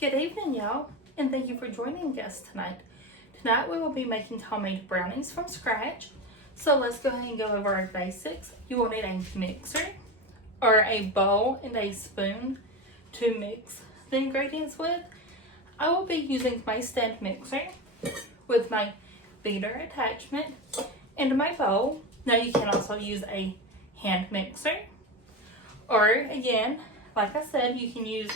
Good evening, y'all, and thank you for joining us tonight. Tonight we will be making homemade brownies from scratch. So let's go ahead and go over our basics. You will need a mixer or a bowl and a spoon to mix the ingredients with. I will be using my stand mixer with my beater attachment and my bowl. Now you can also use a hand mixer, or again, like I said, you can use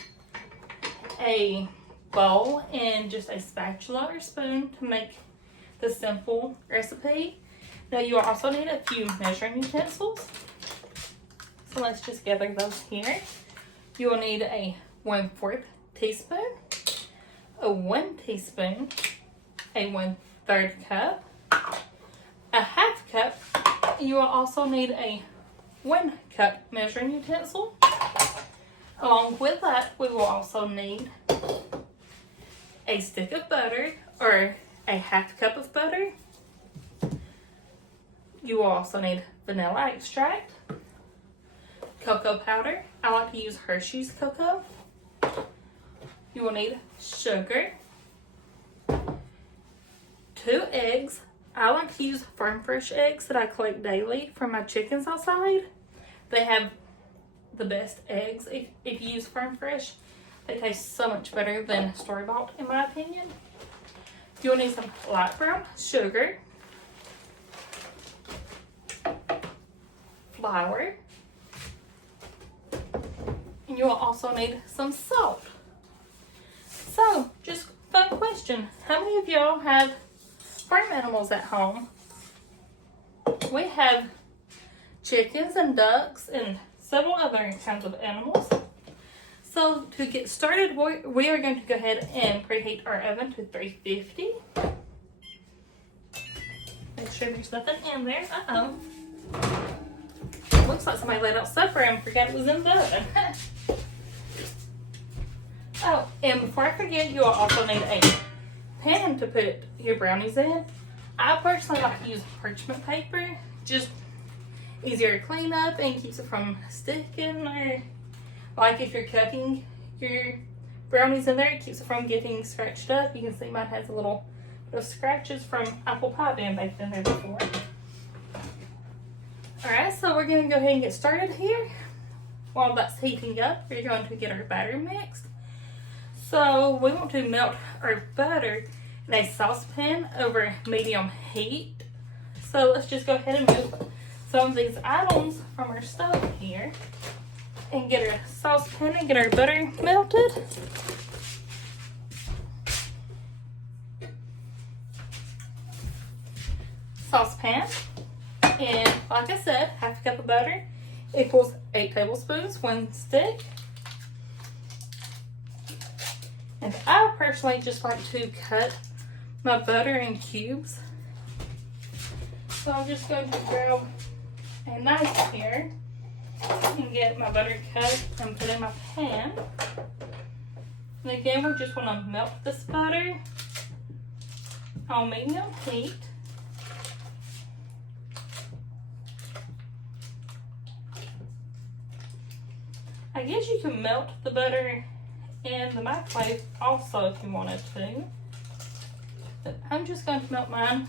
a bowl and just a spatula or spoon to make the simple recipe. Now you will also need a few measuring utensils. So let's just gather those here. You will need a 1/4 teaspoon, a 1 teaspoon, a 1/3 cup, a 1/2 cup. You will also need a 1 cup measuring utensil. Along with that, we will also need a stick of butter or a 1/2 cup of butter. You will also need vanilla extract, cocoa powder. I like to use Hershey's cocoa. You will need sugar, 2 eggs. I like to use farm fresh eggs that I collect daily from my chickens outside. They have the best eggs if you use farm fresh. They taste so much better than store-bought in my opinion. You'll need some light brown sugar, flour, and you will also need some salt. So, just fun question. How many of y'all have farm animals at home? We have chickens and ducks and several other kinds of animals. So to get started, we are going to go ahead and preheat our oven to 350. Make sure there's nothing in there. Looks like somebody laid out supper and forgot it was in the oven. Oh, and before I forget, you will also need a pan to put your brownies in. I personally like to use parchment paper. Just easier to clean up and keeps it from sticking, or like if you're cutting your brownies in there, it keeps it from getting scratched up. You can see mine has a little bit of scratches from apple pie being baked in there before. Alright, so we're going to go ahead and get started here. While that's heating up, we're going to get our batter mixed. So we want to melt our butter in a saucepan over medium heat. So let's just go ahead and move some of these items from our stove here and get our saucepan and get our butter melted. Saucepan, and like I said, 1/2 cup of butter equals 8 tablespoons, 1 stick. And I personally just like to cut my butter in cubes. So I'm just going to grab a knife here and get my butter cut and put in my pan. And again, we just want to melt this butter on medium heat. I guess you can melt the butter in the microwave also if you wanted to. But I'm just going to melt mine,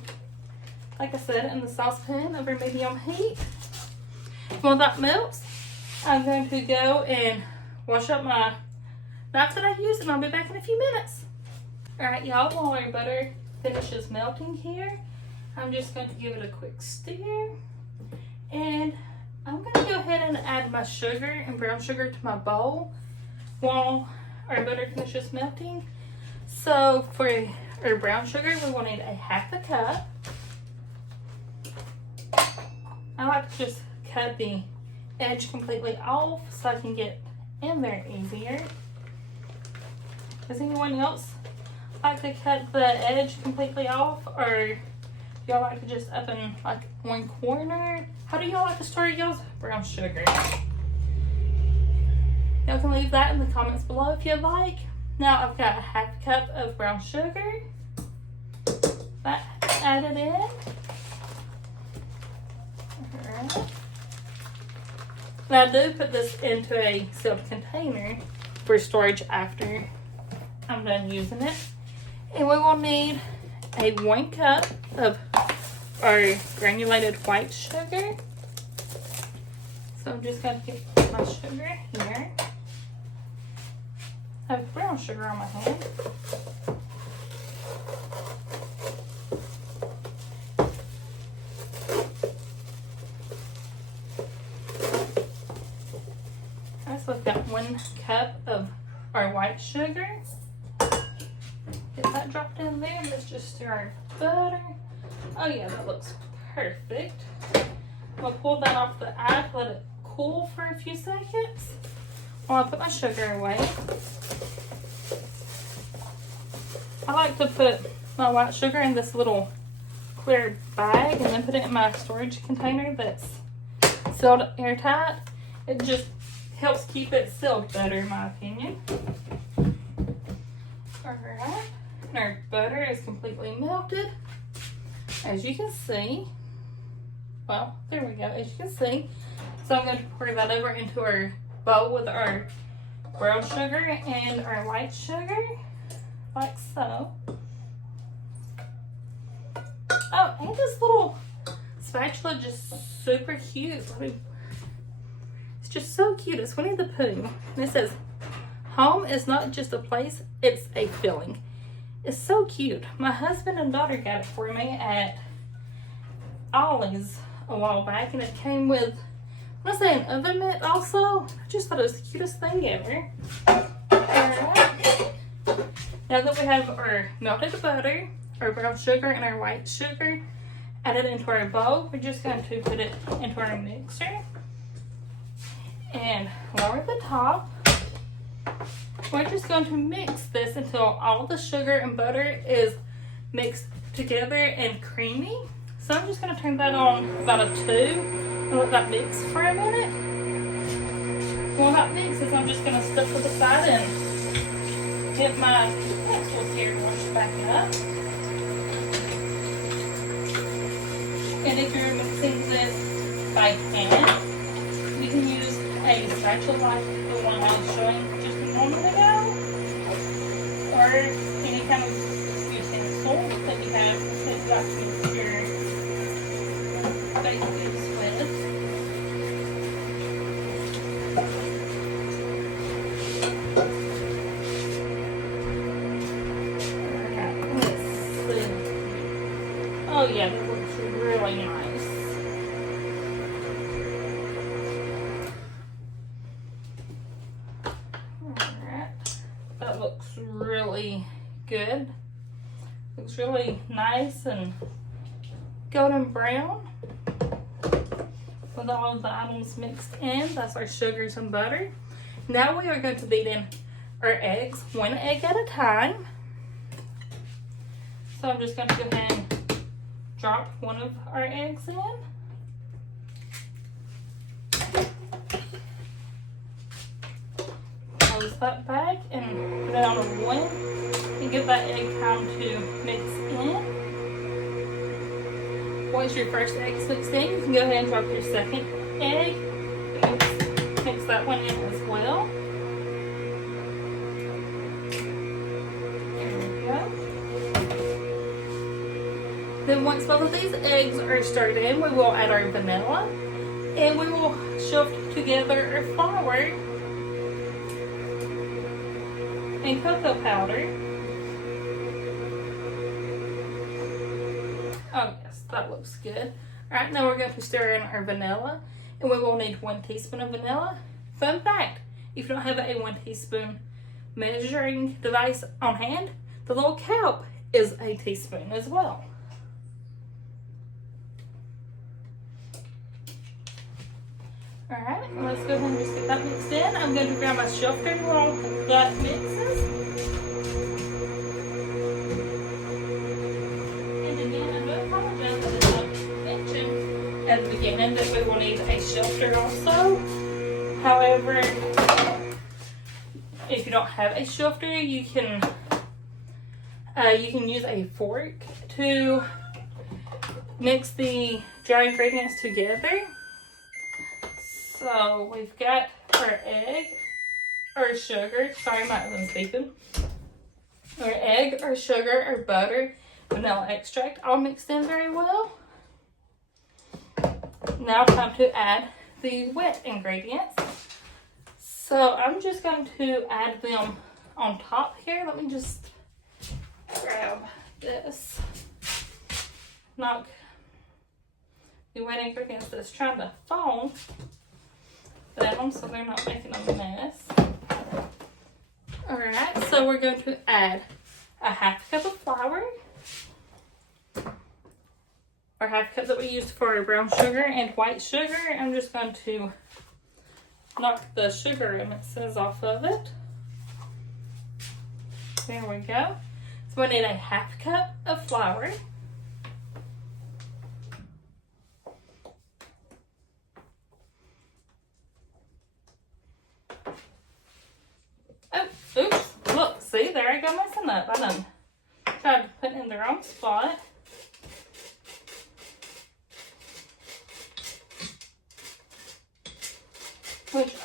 like I said, in the saucepan over medium heat. While that melts, I'm going to go and wash up my knife that I used, and I'll be back in a few minutes. Alright, y'all, while our butter finishes melting here, I'm just going to give it a quick stir. And I'm going to go ahead and add my sugar and brown sugar to my bowl while our butter finishes melting. So for our brown sugar, we will need a 1/2 cup. I like to just cut the edge completely off so I can get in there easier. Does anyone else like to cut the edge completely off, or y'all like to just up in like one corner? How do y'all like to store y'all's brown sugar? Y'all can leave that in the comments below if you'd like. Now I've got a 1/2 cup of brown sugar. That added in. Alright. And I do put this into a sealed container for storage after I'm done using it. And we will need a 1 cup of our granulated white sugar. So I'm just going to get my sugar here. I have brown sugar on my hand. So I've got 1 cup of our white sugar. Get that dropped in there. Let's just stir our butter. Oh yeah, that looks perfect. I'm gonna pull that off the eye, let it cool for a few seconds while I put my sugar away. I like to put my white sugar in this little clear bag and then put it in my storage container that's sealed airtight. It just helps keep it sealed better, in my opinion. Alright, and our butter is completely melted. As you can see, well, there we go, as you can see. So I'm going to pour that over into our bowl with our brown sugar and our white sugar, like so. Oh, and this little spatula just super cute. It's just so cute. It's Winnie the Pooh. And it says, home is not just a place, it's a feeling. It's so cute. My husband and daughter got it for me at Ollie's a while back, and it came with, I want to say, an oven mitt also. I just thought it was the cutest thing ever. Alright. Now that we have our melted butter, our brown sugar, and our white sugar added into our bowl, we're just going to put it into our mixer and lower the top. We're just going to mix this until all the sugar and butter is mixed together and creamy. So I'm just going to turn that on about a 2 and let that mix for a minute. While that mixes, I'm just going to step to the side and get my utensils here washed back up. And if you're mixing this by hand, you can use a spatula like the one I was showing just a moment ago, or any kind of utensil that you have that you like to use your baked goods with. Alright, let's see. Oh yeah, that looks really nice. That looks really good. Looks really nice and golden brown with all of the items mixed in. That's our sugars and butter. Now we are going to beat in our eggs, 1 egg at a time. So I'm just going to go ahead and drop one of our eggs in. Close that back and put it on a 1 and give that egg time to mix in. Once your first egg's mixed in, you can go ahead and drop your second egg. Mix that one in as well. There we go. Then once both of these eggs are stirred in, we will add our vanilla and we will shift together our flour and cocoa powder. Oh yes, that looks good. Alright, now we're going to stir in our vanilla, and we will need 1 teaspoon of vanilla. Fun fact, if you don't have a 1 teaspoon measuring device on hand, the little cap is a teaspoon as well. Alright, let's go ahead and just get that mixed in. I'm going to grab my shifter while that mixes. And again, I do apologize, I did not mention at the beginning that we will need a shifter also. However, if you don't have a shifter, you can use a fork to mix the dry ingredients together. So we've got our egg, our sugar, sorry my oven's beeping. or egg or sugar or butter, vanilla extract all mixed in very well. Now time to add the wet ingredients. So I'm just going to add them on top here. Let me just grab this. Knock the wet ingredients that's trying to fall down so they're not making a mess. Alright, so we're going to add a half cup of flour, or half cup that we used for brown sugar and white sugar. I'm just going to knock the sugar mixes off of it. There we go. So we need a half cup of flour. Oh, oops, look, see, there I go messing up. I done tried to put it in the wrong spot. Which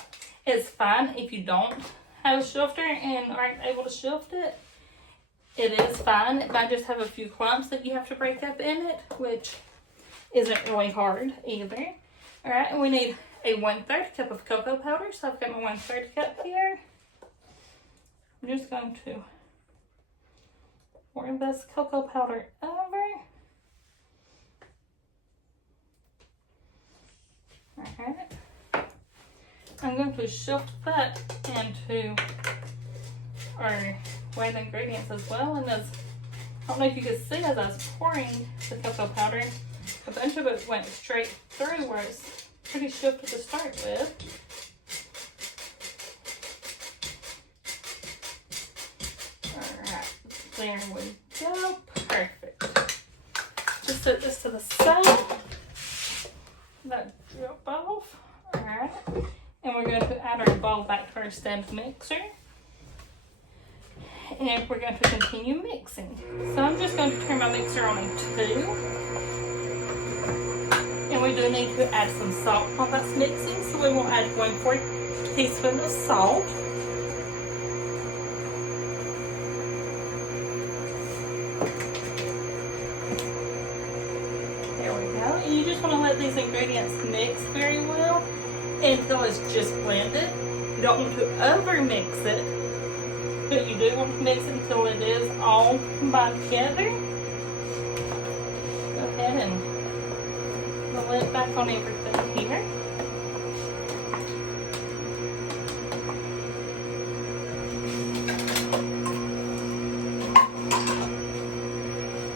is fine if you don't have a shifter and aren't able to shift it. It is fine. It might just have a few clumps that you have to break up in it, which isn't really hard either. Alright, and we need a 1/3 cup of cocoa powder. So I've got my 1/3 cup here. I'm just going to pour this cocoa powder over. Alright. I'm going to shift that into our wet ingredients as well. And as I don't know if you could see, as I was pouring the cocoa powder, a bunch of it went straight through where it's pretty shifted to start with. Alright, there we go. Perfect. Just set this to the side. That drip off. Alright. And we're going to add our bowl back to our stand mixer. And we're going to continue mixing. So I'm just going to turn my mixer on a 2. And we do need to add some salt while that's mixing. So we will add 1/4 teaspoon of salt. There we go. And you just want to let these ingredients mix very well until it's just blended. You don't want to over mix it, but you do want to mix it until it is all combined together. Go ahead and put the lid back on everything here.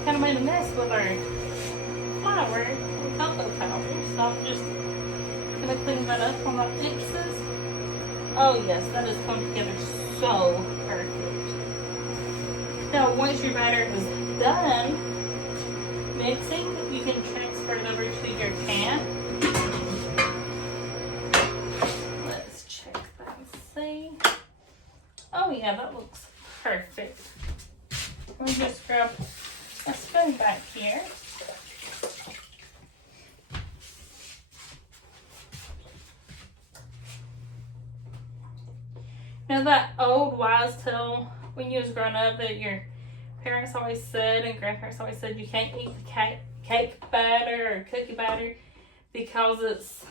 Kind of made a mess with our flour and cocoa powder, so I'm just going to clean that up on my fixes. Oh yes, that is coming together so perfect. Now once your batter is done mixing, you can transfer it over to your pan. Let's check that and see. Oh yeah, that looks perfect. Let me just grab a spoon back here. Now that old wise tale when you was growing up that your parents always said and grandparents always said you can't eat the cake batter or cookie batter because it's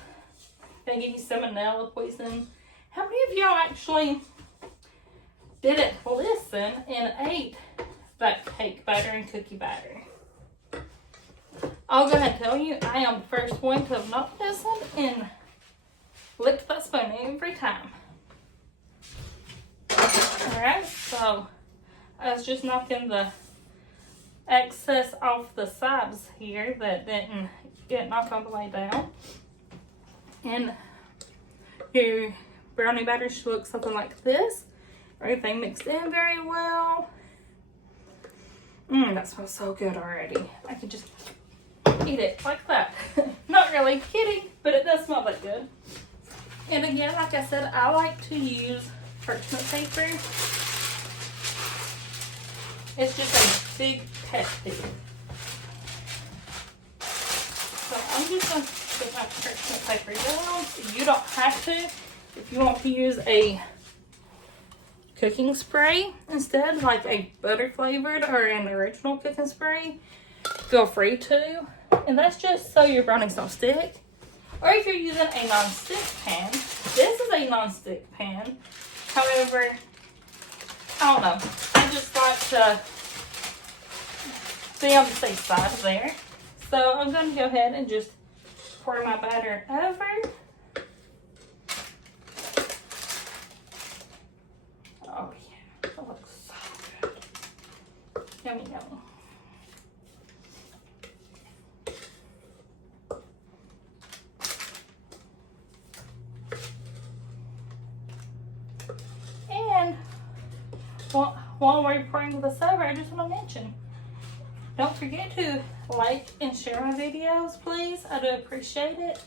going to give you salmonella poison. How many of y'all actually didn't listen and ate that cake batter and cookie batter? I'll go ahead and tell you, I am the first one to have not listened and licked that spoon every time. Alright, so I was just knocking the excess off the sides here that didn't get knocked all the way down. And your brownie batter should look something like this. Everything mixed in very well. That smells so good already. I could just eat it like that. Not really kidding, but it does smell that good. And again, like I said, I like to use parchment paper. It's just a big pet peeve. So I'm just going to put my parchment paper down. You don't have to. If you want to use a cooking spray instead, like a butter flavored or an original cooking spray, feel free to. And that's just so your brownies don't stick. Or if you're using a non-stick pan, this is a non-stick pan. However, I don't know. I just like to be on the safe side there. So I'm going to go ahead and just pour my batter over. Oh yeah, that looks so good. Yummy, yummy. And while we're pouring this over, I just want to mention, don't forget to like and share my videos, please. I do appreciate it.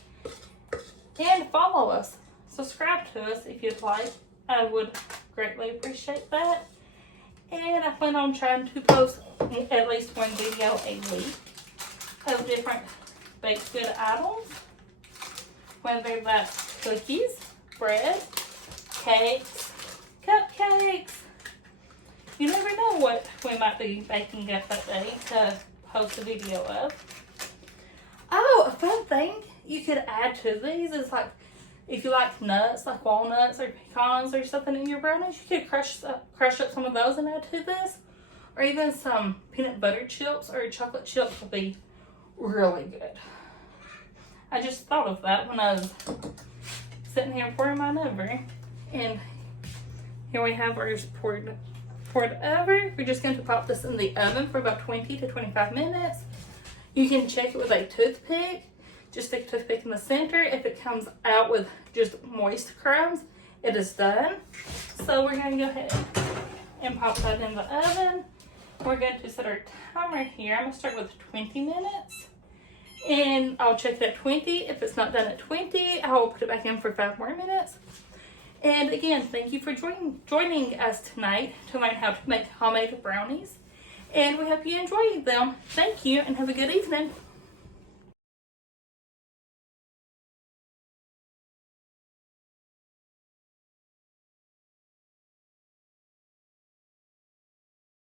And follow us. Subscribe to us if you'd like. I would greatly appreciate that. And I plan on trying to post at least one video a week of different baked good items. Whether that's cookies, bread, cakes, cupcakes. You never know what we might be baking up that day to post a video of. Oh, a fun thing you could add to these is like, if you like nuts, like walnuts or pecans or something in your brownies, you could crush up some of those and add to this. Or even some peanut butter chips or chocolate chips would be really good. I just thought of that when I was sitting here pouring mine over. And here we have ours poured over. We're just going to pop this in the oven for about 20 to 25 minutes. You can check it with a toothpick. Just stick a toothpick in the center. If it comes out with just moist crumbs, it is done. So we're going to go ahead and pop that in the oven. We're going to set our timer here. I'm going to start with 20 minutes. And I'll check it at 20. If it's not done at 20, I will put it back in for 5 more minutes. And again, thank you for joining us tonight to learn how to make homemade brownies. And we hope you enjoyed them. Thank you and have a good evening.